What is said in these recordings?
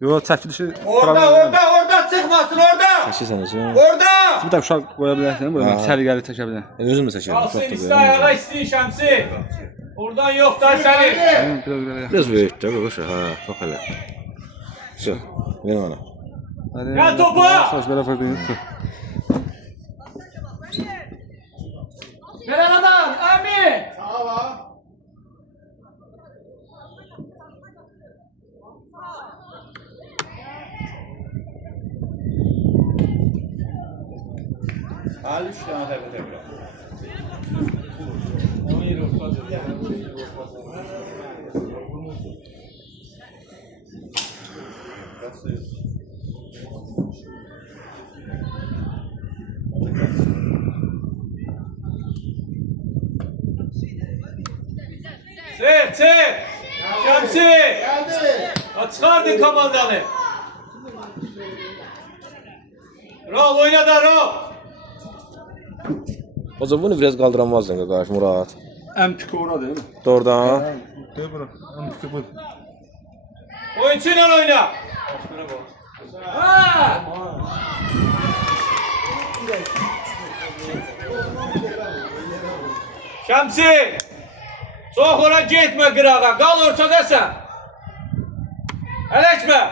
Yo çəkilişi Orada çıkmasın orada. Çəkirsən özün. Orada. Bir də uşaq qoya bilərsən, qoya Ha. səliqəli çəkə bilər. Özün mü çəkirsən? Alsın iste ayağa isteyin Şemsi. Oradan yok da seni. Biraz belə. Biraz böyük də qoş. Ha, çox elə. Şu, ver ona. Gel topa. Saç belə fərqi yoxdur. Gelen adam Emin. Al 3 tane tepede bırak. Sev. Şemsi. Çıkardın komandanı. Rol oyna da rol. Hoca bunu biraz qaldıramazsın qardaş Murad. Əm tükü ora deyil mi? Doğrudan. Deyil bura. Əm tükü bu. Oyuncuyla oyna. Ha! Şemsi. Çok ona gitme kırağa. Kal ortada sen. Eleşme.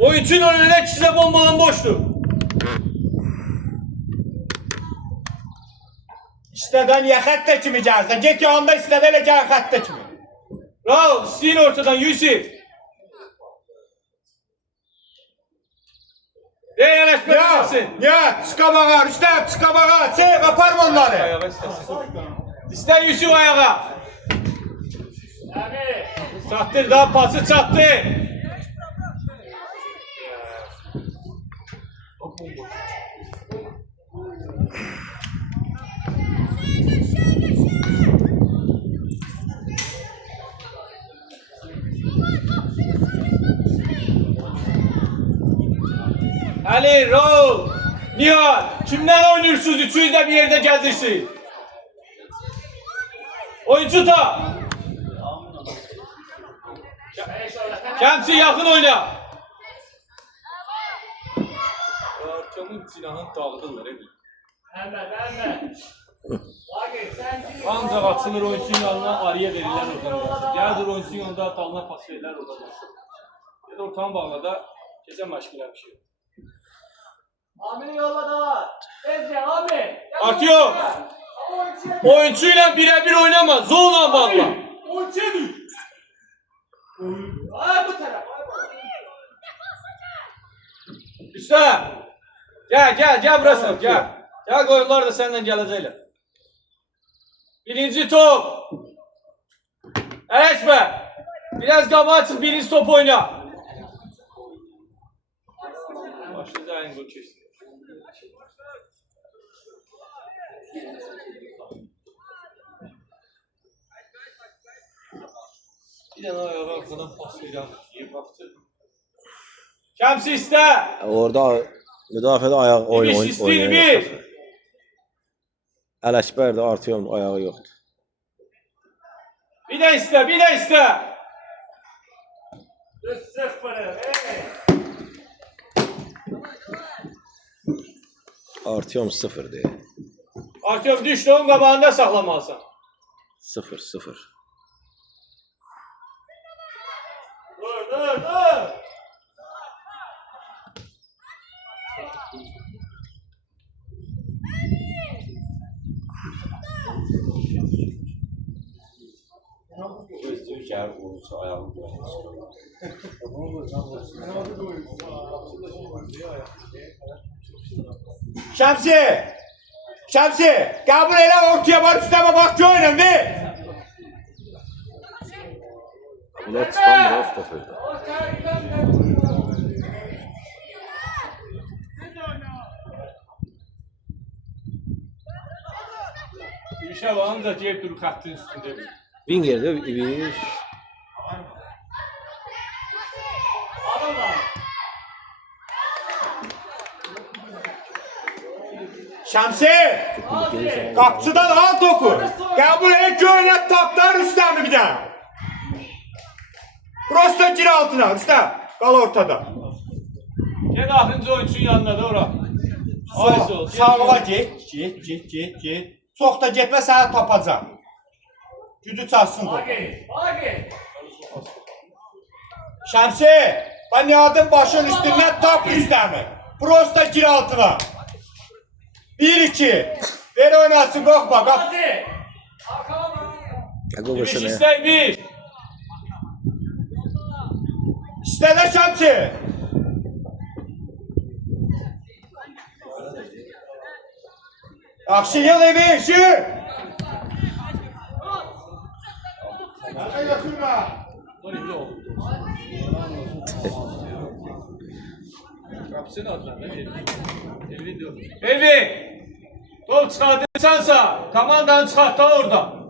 Oyuncuyla önüne ikisi de bombalan boştu. İsteden yakette kimi gelsen. Git yanında isteden ele yakette kimi. Bravo. Sin ortadan Yusuf. Değil eleşme. Ya çıka bana Rüstem çıka bana. Kaparma onları. İster Yusuf ayağa. Çattır daha pası çattı. Ali, Raul, Nihal, kimden oynuyorsunuz? Üçünüz de bir yerde gezirsin. Oyuncu da. Şemsi yakın oyna. Arkamın silahını dağıdırlar evi. Ancak atılır oyuncunun yanına araya verirler oradan. Geldir oyuncunun yanında dalına pas verirler oradan. Ya da ortam bağlada kesin başka bir şey yok. Amir'i yolla da var. Ezgi abi. Atıyor. Oyuncuyla birebir oynama. Zorla bağla. Oyuncuya düş. Ay bu taraf. Üstad. Gel burası. Gel. Gel oyunlar da senden gelecekler. Birinci top. Eleşme. Biraz kabağa çık. Birinci top oyna. Başladı aynı gol çeşitli. Bir tane ayağa arkadan pas veriyor. İyi baktı. Şemsi iste. Orada müdafiədə ayaq İniş oynayır. bir. Ələşbər də artıyor, ayağı yoxdur. Bir de iste. Sıfırı. Artıyor 0 deyə. Artık düştü onun kabağında saklamalısın. 0-0. Dur. Şemsi. Gel buraya ortaya var Rüstem'e bak ki oynayın be. Bunlar çıxan biraz stopperdə. Bir şey var da diye dur kattın üstünde. Wingerdə bir Şemsi. Kapçıdan al topu. Gel buraya göğüne taplar Rüstem'i bir daha. Prosta gir altına Rüstem. Kal ortada. Gel axırıncı oyunçunun yanına da ora. Ayrıca ol. Sağlığa get. Get. Çox da getmə səni tapacaq. Gücü çalsın. Agi. Şəmsi, Banyadın başın üstündən tap üstəmi. Prosta gir altına. 1-2. Ver oynasın, qorxma. Hadi. Arkama. Yakup Bir başına ya. istək bir. İstələ Şəmsi. Yaxşı yıl evi, yıl. Yaxşı götürmə. Kapısın adına ne Evi. Top çıkartırsansa komandanı çıkart da orada.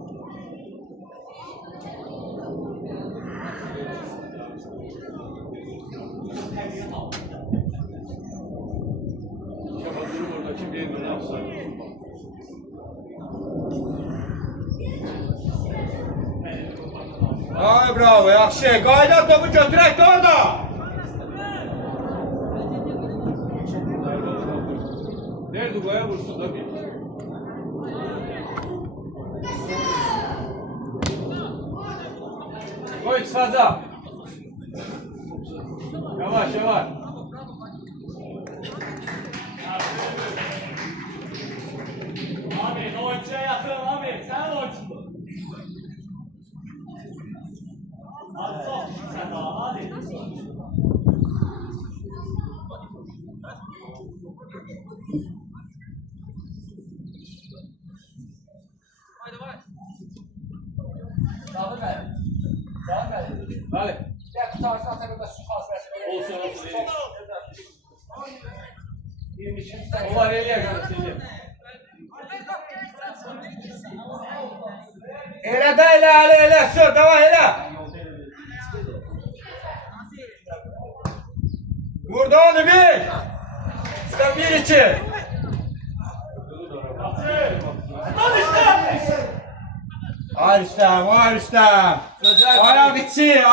Şabatırım orada kim bilir ne yapsa. Ay bravo, yaxşı. Qayda topu götürək də orada. Nerede koya vursun da bir. Koy çıkacak. Yavaş yavaş. Abi oyuncuya yakın abi. Sen oyuncusun. Abi çok sen daha hadi. Sağ gel. Hadi. Gel tutarsın atakında su kalsın. Olsun olsun. Onlar eliye kadar Elə də elə. Sür, davay elə. Burada onu bir. İşte 1-2. Ay Rüstəm. Ayak içi.